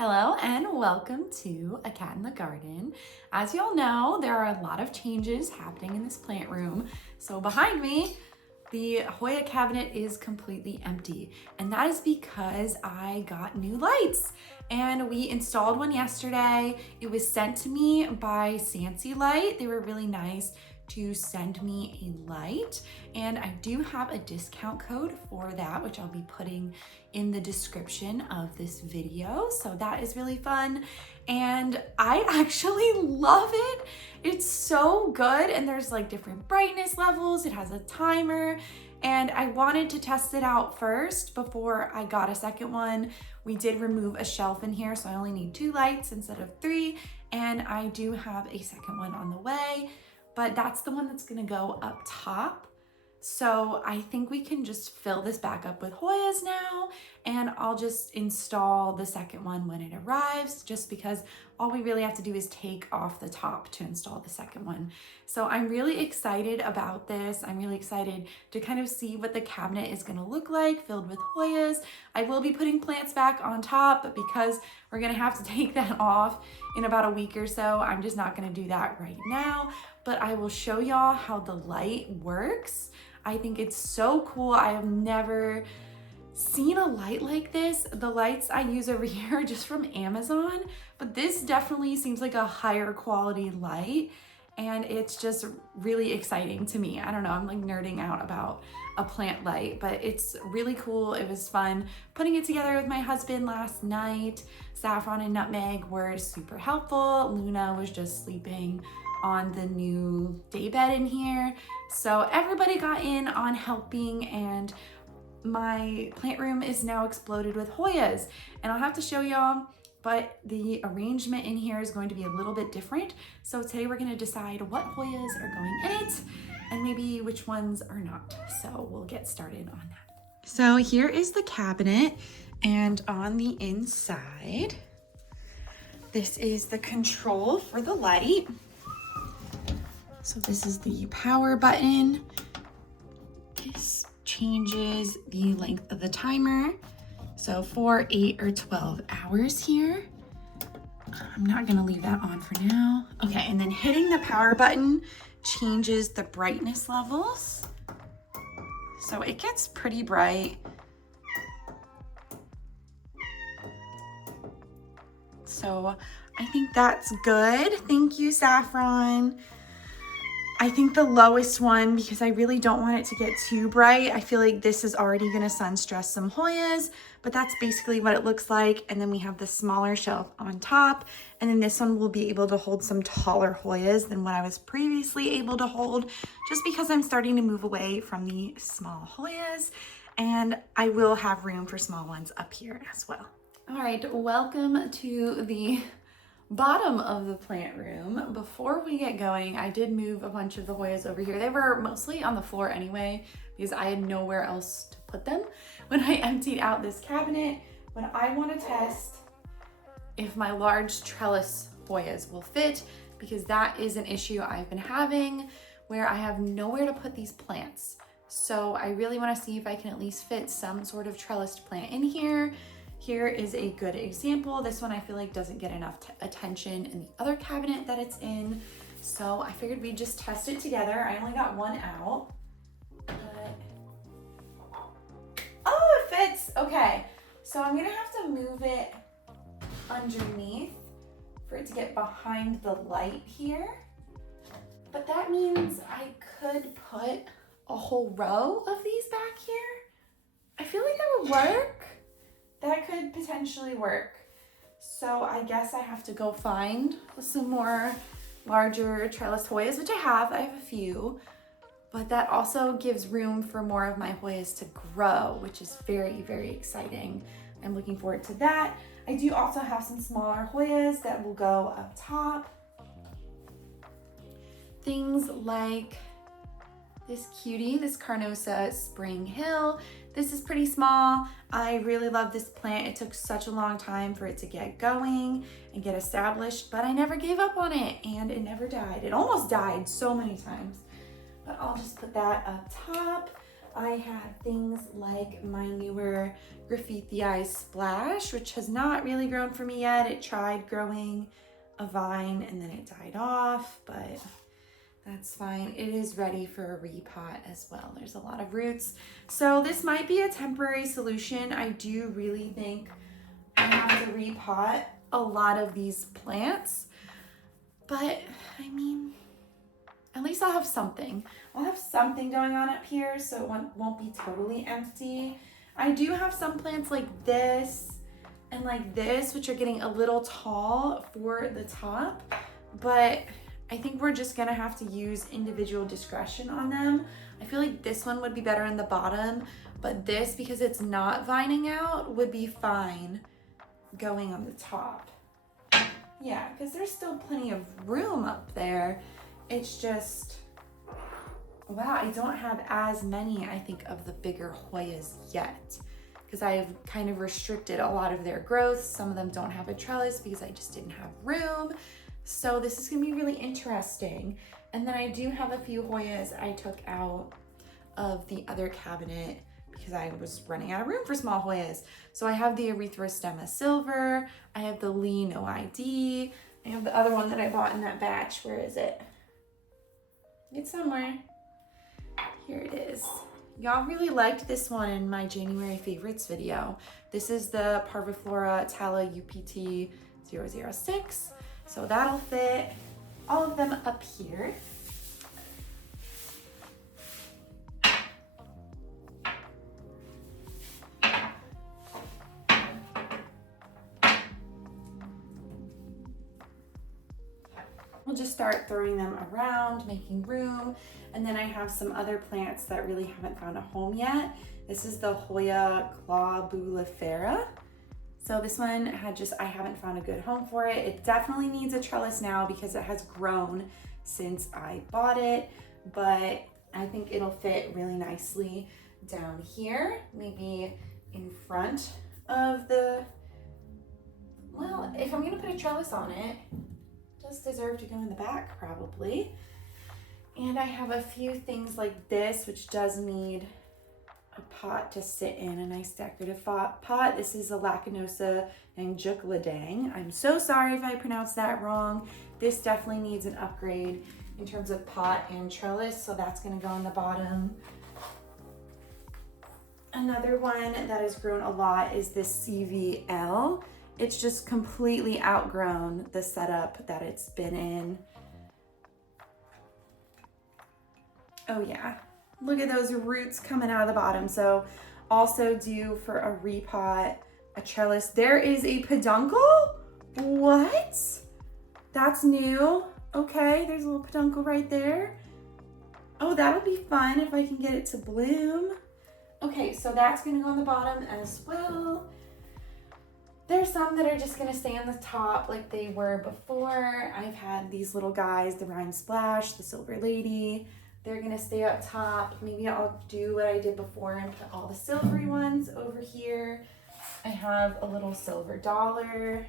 Hello and welcome to A Cat in the Garden. As you all know, there are a lot of changes happening in this plant room. So behind me, the Hoya cabinet is completely empty, and that is because I got new lights and we installed one yesterday. It was sent to me by Sansi Light. They were really nice to send me a light, and I do have a discount code for that, which I'll be putting in the description of this video. So that is really fun, and I actually love it. It's so good, and there's like different brightness levels. It has a timer, and I wanted to test it out first before I got a second one. We did remove a shelf in here, so I only need 2 lights instead of 3, and I do have a second one on the way. But that's the one that's gonna go up top. So I think we can just fill this back up with Hoyas now, and I'll just install the second one when it arrives, just because all we really have to do is take off the top to install the second one. So I'm really excited about this. I'm really excited to kind of see what the cabinet is gonna look like filled with Hoyas. I will be putting plants back on top, but because we're gonna have to take that off in about a week or so, I'm just not gonna do that right now. But I will show y'all how the light works. I think it's so cool. I have never seen a light like this. The lights I use over here are just from Amazon, but this definitely seems like a higher quality light, and it's just really exciting to me. I don't know, I'm like nerding out about a plant light, but it's really cool. It was fun putting it together with my husband last night. Saffron and Nutmeg were super helpful. Luna was just sleeping on the new day bed in here. So everybody got in on helping, and my plant room is now exploded with Hoyas. And I'll have to show y'all, but the arrangement in here is going to be a little bit different. So today we're gonna decide what Hoyas are going in it and maybe which ones are not. So we'll get started on that. So here is the cabinet, and on the inside, this is the control for the light. So this is the power button. This changes the length of the timer. So 4, 8, or 12 hours here. I'm not gonna leave that on for now. Okay, and then hitting the power button changes the brightness levels. So it gets pretty bright. So I think that's good. Thank you, Saffron. I think the lowest one, because I really don't want it to get too bright, I feel like this is already gonna sun stress some Hoyas, but that's basically what it looks like. And then we have the smaller shelf on top, and then this one will be able to hold some taller Hoyas than what I was previously able to hold, just because I'm starting to move away from the small Hoyas, and I will have room for small ones up here as well. All right, welcome to the bottom of the plant room. Before we get going, I did move a bunch of the Hoyas over here. They were mostly on the floor anyway, because I had nowhere else to put them when I emptied out this cabinet. When I want to test if my large trellis Hoyas will fit, because that is an issue I've been having where I have nowhere to put these plants. So I really want to see if I can at least fit some sort of trellised plant in here. Here is a good example. This one I feel like doesn't get enough attention in the other cabinet that it's in. So I figured we'd just test it together. I only got one out. But... oh, it fits. Okay. So I'm gonna have to move it underneath for it to get behind the light here. But that means I could put a whole row of these back here. I feel like that would work. That could potentially work. So I guess I have to go find some more larger trellis Hoyas, which I have a few, but that also gives room for more of my Hoyas to grow, which is very, very exciting. I'm looking forward to that. I do also have some smaller Hoyas that will go up top. Things like this cutie, this Carnosa Spring Hill. This is pretty small. I really love this plant. It took such a long time for it to get going and get established, but I never gave up on it, and it never died. It almost died so many times, but I'll just put that up top. I have things like my newer Graffiti Eyes Splash, which has not really grown for me yet. It tried growing a vine and then it died off, but that's fine. It is ready for a repot as well. There's a lot of roots. So this might be a temporary solution. I do really think I have to repot a lot of these plants, but I mean, at least I'll have something. I'll have something going on up here so it won't be totally empty. I do have some plants like this and like this, which are getting a little tall for the top, but I think we're just gonna have to use individual discretion on them. I feel like this one would be better in the bottom, but this, because it's not vining out, would be fine going on the top. Yeah, because there's still plenty of room up there. It's just, wow, I don't have as many, I think, of the bigger Hoyas yet, because I've kind of restricted a lot of their growth. Some of them don't have a trellis because I just didn't have room. So this is gonna be really interesting. And then I do have a few Hoyas I took out of the other cabinet because I was running out of room for small Hoyas. So I have the Erythrostemma Silver, I have the Lee No ID, I have the other one that I bought in that batch. Where is it? It's somewhere. Here it is. Y'all really liked this one in my January favorites video. This is the Parviflora Tala UPT 006. So that'll fit all of them up here. We'll just start throwing them around, making room. And then I have some other plants that really haven't found a home yet. This is the Hoya Clawbulifera. So this one I haven't found a good home for it. It definitely needs a trellis now because it has grown since I bought it, but I think it'll fit really nicely down here, maybe in front of the, well, if I'm gonna put a trellis on it, it does deserve to go in the back probably. And I have a few things like this, which does need a pot to sit in, a nice decorative pot. This is a Lacanosa Nangjuk-Ladang. I'm so sorry if I pronounced that wrong. This definitely needs an upgrade in terms of pot and trellis, so that's gonna go on the bottom. Another one that has grown a lot is this CVL. It's just completely outgrown the setup that it's been in. Oh yeah. Look at those roots coming out of the bottom. So also due for a repot, a trellis. There is a peduncle? What? That's new. Okay, there's a little peduncle right there. Oh, that'll be fun if I can get it to bloom. Okay, so that's gonna go on the bottom as well. There's some that are just gonna stay on the top like they were before. I've had these little guys, the Rhine Splash, the Silver Lady. They're gonna stay up top. Maybe I'll do what I did before and put all the silvery ones over here. I have a little silver dollar,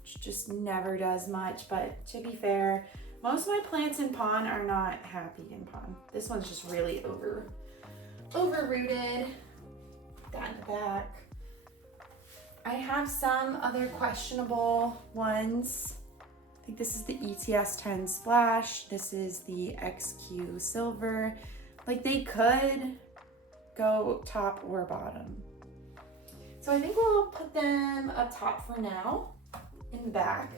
which just never does much, but to be fair, most of my plants in pond are not happy in pond. This one's just really overrooted. That in the back. I have some other questionable ones. I think this is the ETS 10 Splash. This is the XQ Silver. Like they could go top or bottom. So I think we'll put them up top for now in the back.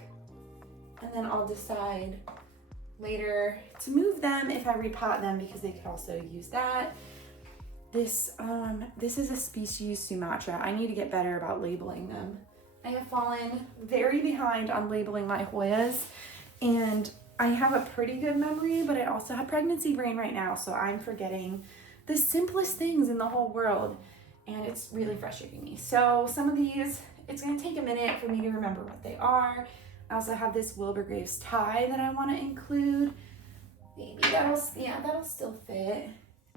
And then I'll decide later to move them if I repot them because they could also use that. This is a species Sumatra. I need to get better about labeling them. I have fallen very behind on labeling my Hoyas, and I have a pretty good memory, but I also have pregnancy brain right now, so I'm forgetting the simplest things in the whole world, and it's really frustrating me. So some of these, it's gonna take a minute for me to remember what they are. I also have this Wilbur Graves tie that I wanna include. Maybe that'll still fit.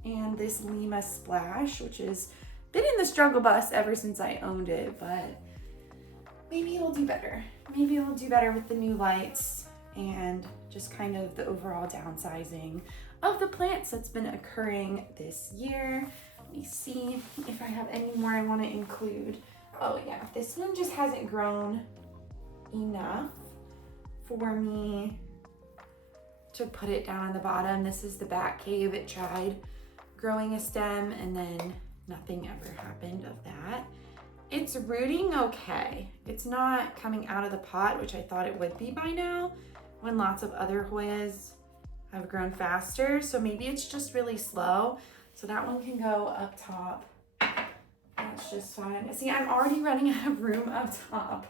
And this Lima Splash, which has been in the struggle bus ever since I owned it, but maybe it'll do better. Maybe it'll do better with the new lights and just kind of the overall downsizing of the plants that's been occurring this year. Let me see if I have any more I want to include. Oh yeah, this one just hasn't grown enough for me to put it down on the bottom. This is the Bat Cave. It tried growing a stem and then nothing ever happened of that. It's rooting okay. It's not coming out of the pot, which I thought it would be by now, when lots of other Hoyas have grown faster. So maybe it's just really slow. So that one can go up top. That's just fine. See, I'm already running out of room up top.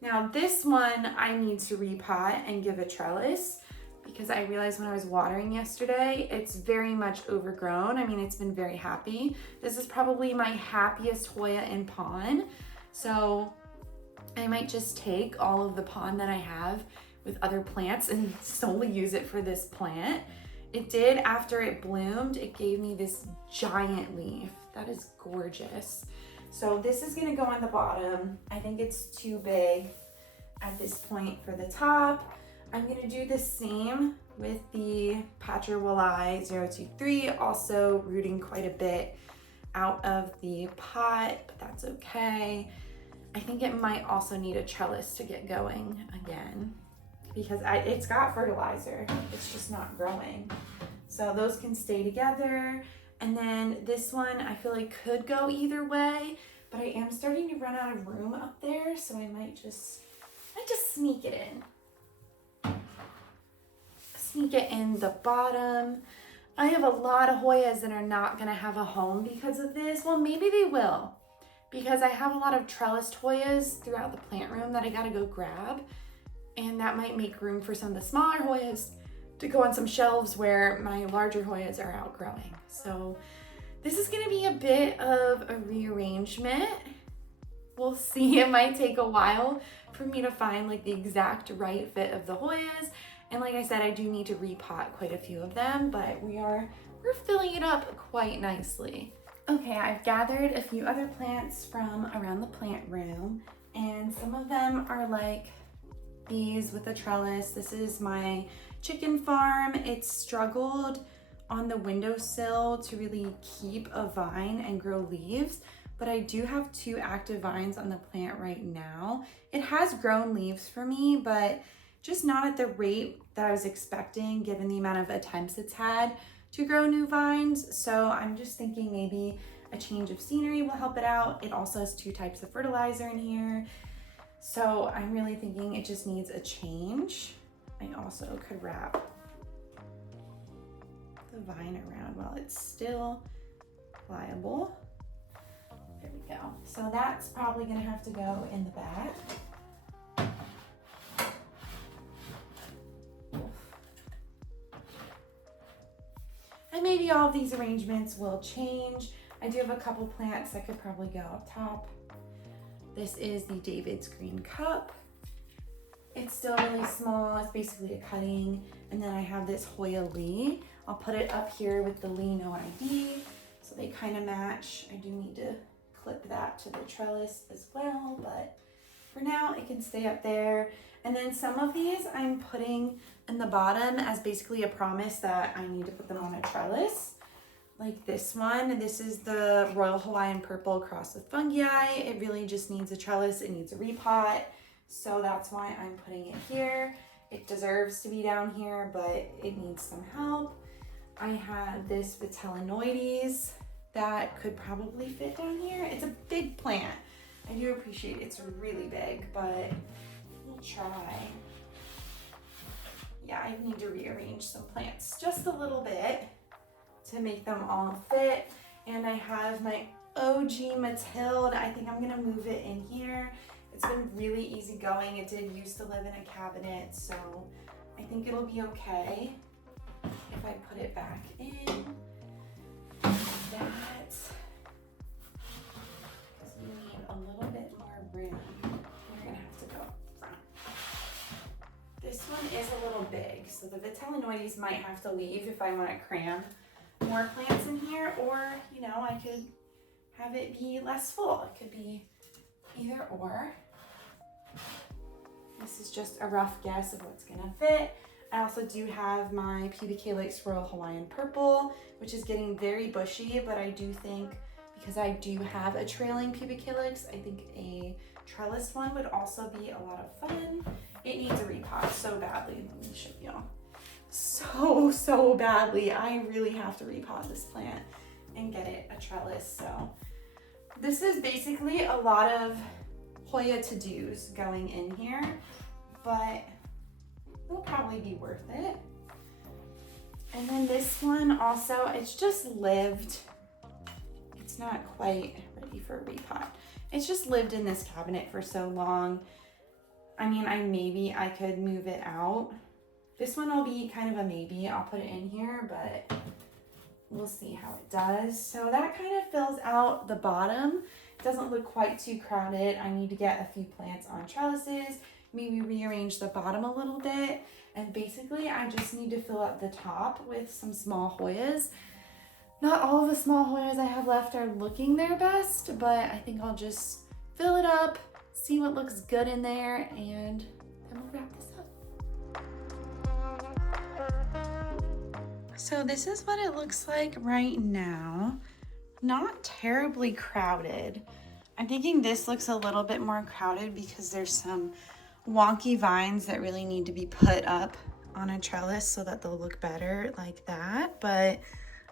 Now this one I need to repot and give a trellis, because I realized when I was watering yesterday, it's very much overgrown. I mean, it's been very happy. This is probably my happiest Hoya in pon. So I might just take all of the pon that I have with other plants and solely use it for this plant. It did, after it bloomed, it gave me this giant leaf. That is gorgeous. So this is gonna go on the bottom. I think it's too big at this point for the top. I'm gonna do the same with the Patcher Walleye 023, also rooting quite a bit out of the pot, but that's okay. I think it might also need a trellis to get going again, because it's got fertilizer, it's just not growing. So those can stay together. And then this one I feel like could go either way, but I am starting to run out of room up there, so I might just sneak it in. Sneak it in the bottom. I have a lot of Hoyas that are not gonna have a home because of this. Well, maybe they will, because I have a lot of trellised Hoyas throughout the plant room that I gotta go grab, and that might make room for some of the smaller Hoyas to go on some shelves where my larger Hoyas are outgrowing. So this is gonna be a bit of a rearrangement. We'll see. It might take a while for me to find like the exact right fit of the Hoyas. And like I said, I do need to repot quite a few of them, but we're filling it up quite nicely. Okay, I've gathered a few other plants from around the plant room, and some of them are like these with a trellis. This is my chicken farm. It's struggled on the windowsill to really keep a vine and grow leaves, but I do have 2 active vines on the plant right now. It has grown leaves for me, but just not at the rate that I was expecting given the amount of attempts it's had to grow new vines. So I'm just thinking maybe a change of scenery will help it out. It also has 2 types of fertilizer in here. So I'm really thinking it just needs a change. I also could wrap the vine around while it's still pliable. There we go. So that's probably gonna have to go in the back. And maybe all of these arrangements will change. I do have a couple plants that could probably go up top. This is the David's Green Cup. It's still really small. It's basically a cutting. And then I have this Hoya Lee. I'll put it up here with the Lee No ID, so they kind of match. I do need to clip that to the trellis as well, but for now it can stay up there. And then some of these I'm putting in the bottom as basically a promise that I need to put them on a trellis. Like this one, this is the Royal Hawaiian Purple crossed with fungi. It really just needs a trellis, it needs a repot. So that's why I'm putting it here. It deserves to be down here, but it needs some help. I have this Vitellinoides that could probably fit down here. It's a big plant. I do appreciate it's really big, but we'll try. Yeah, I need to rearrange some plants just a little bit to make them all fit. And I have my OG Matilde. I think I'm gonna move it in here. It's been really easy going. It did used to live in a cabinet, so I think it'll be okay if I put it back in. That, because we need a little bit more room. We're gonna have to go up front. This one is a little big, so the Vitellinoides might have to leave if I want to cram more plants in here, or you know, I could have it be less full. It could be either or. This is just a rough guess of what's gonna fit. I also do have my PBK Lakes Royal Hawaiian Purple, which is getting very bushy, but I do think because I do have a trailing PBK Lakes, I think a trellis one would also be a lot of fun. It needs a repot so badly. Let me show y'all. So badly. I really have to repot this plant and get it a trellis. So this is basically a lot of Hoya to-dos going in here, but it'll probably be worth it. And then this one also, it's just lived. It's not quite ready for a repot. It's just lived in this cabinet for so long. I mean, maybe I could move it out. This one will be kind of a maybe. I'll put it in here, but we'll see how it does. So that kind of fills out the bottom. It doesn't look quite too crowded. I need to get a few plants on trellises, maybe rearrange the bottom a little bit. And basically I just need to fill up the top with some small Hoyas. Not all of the small Hoyas I have left are looking their best, but I think I'll just fill it up, see what looks good in there, and then we'll wrap this up. So this is what it looks like right now. Not terribly crowded. I'm thinking this looks a little bit more crowded because there's some wonky vines that really need to be put up on a trellis so that they'll look better like that. But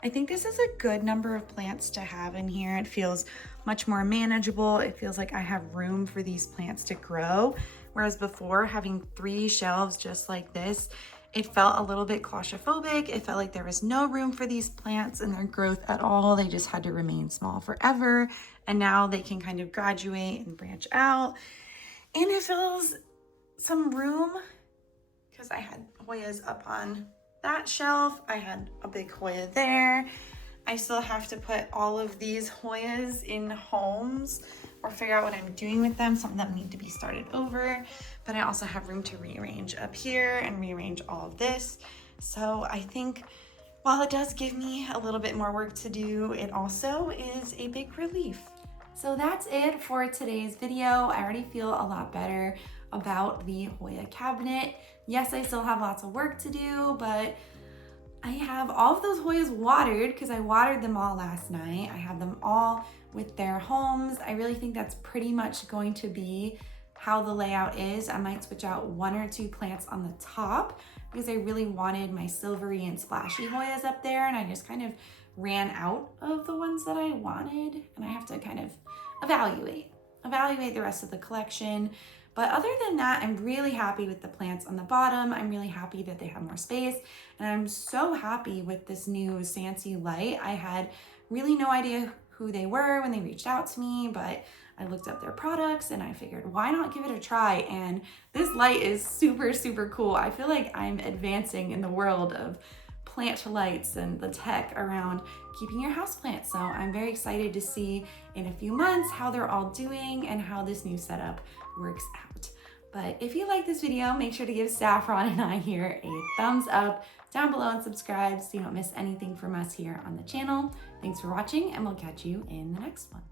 I think this is a good number of plants to have in here. It feels much more manageable. It feels like I have room for these plants to grow. Whereas before, having 3 shelves just like this, it felt a little bit claustrophobic. It felt like there was no room for these plants and their growth at all. They just had to remain small forever. And now they can kind of graduate and branch out. And it fills some room because I had Hoyas up on that shelf. I had a big Hoya there. I still have to put all of these Hoyas in homes or figure out what I'm doing with them. Some of them need to be started over, but I also have room to rearrange up here and rearrange all of this. So I think while it does give me a little bit more work to do, it also is a big relief. So that's it for today's video. I already feel a lot better about the Hoya cabinet. Yes, I still have lots of work to do, but I have all of those Hoyas watered because I watered them all last night. I have them all with their homes. I really think that's pretty much going to be how the layout is. I might switch out 1 or 2 plants on the top because I really wanted my silvery and splashy Hoyas up there, and I just kind of ran out of the ones that I wanted, and I have to kind of evaluate the rest of the collection. But other than that, I'm really happy with the plants on the bottom. I'm really happy that they have more space. And I'm so happy with this new Sansi light. I had really no idea who they were when they reached out to me, but I looked up their products and I figured, why not give it a try? And this light is super, super cool. I feel like I'm advancing in the world of plant lights and the tech around keeping your houseplants. So I'm very excited to see in a few months how they're all doing and how this new setup works out. But if you like this video, make sure to give Saffron and I here a thumbs up down below and subscribe so you don't miss anything from us here on the channel. Thanks for watching, and we'll catch you in the next one.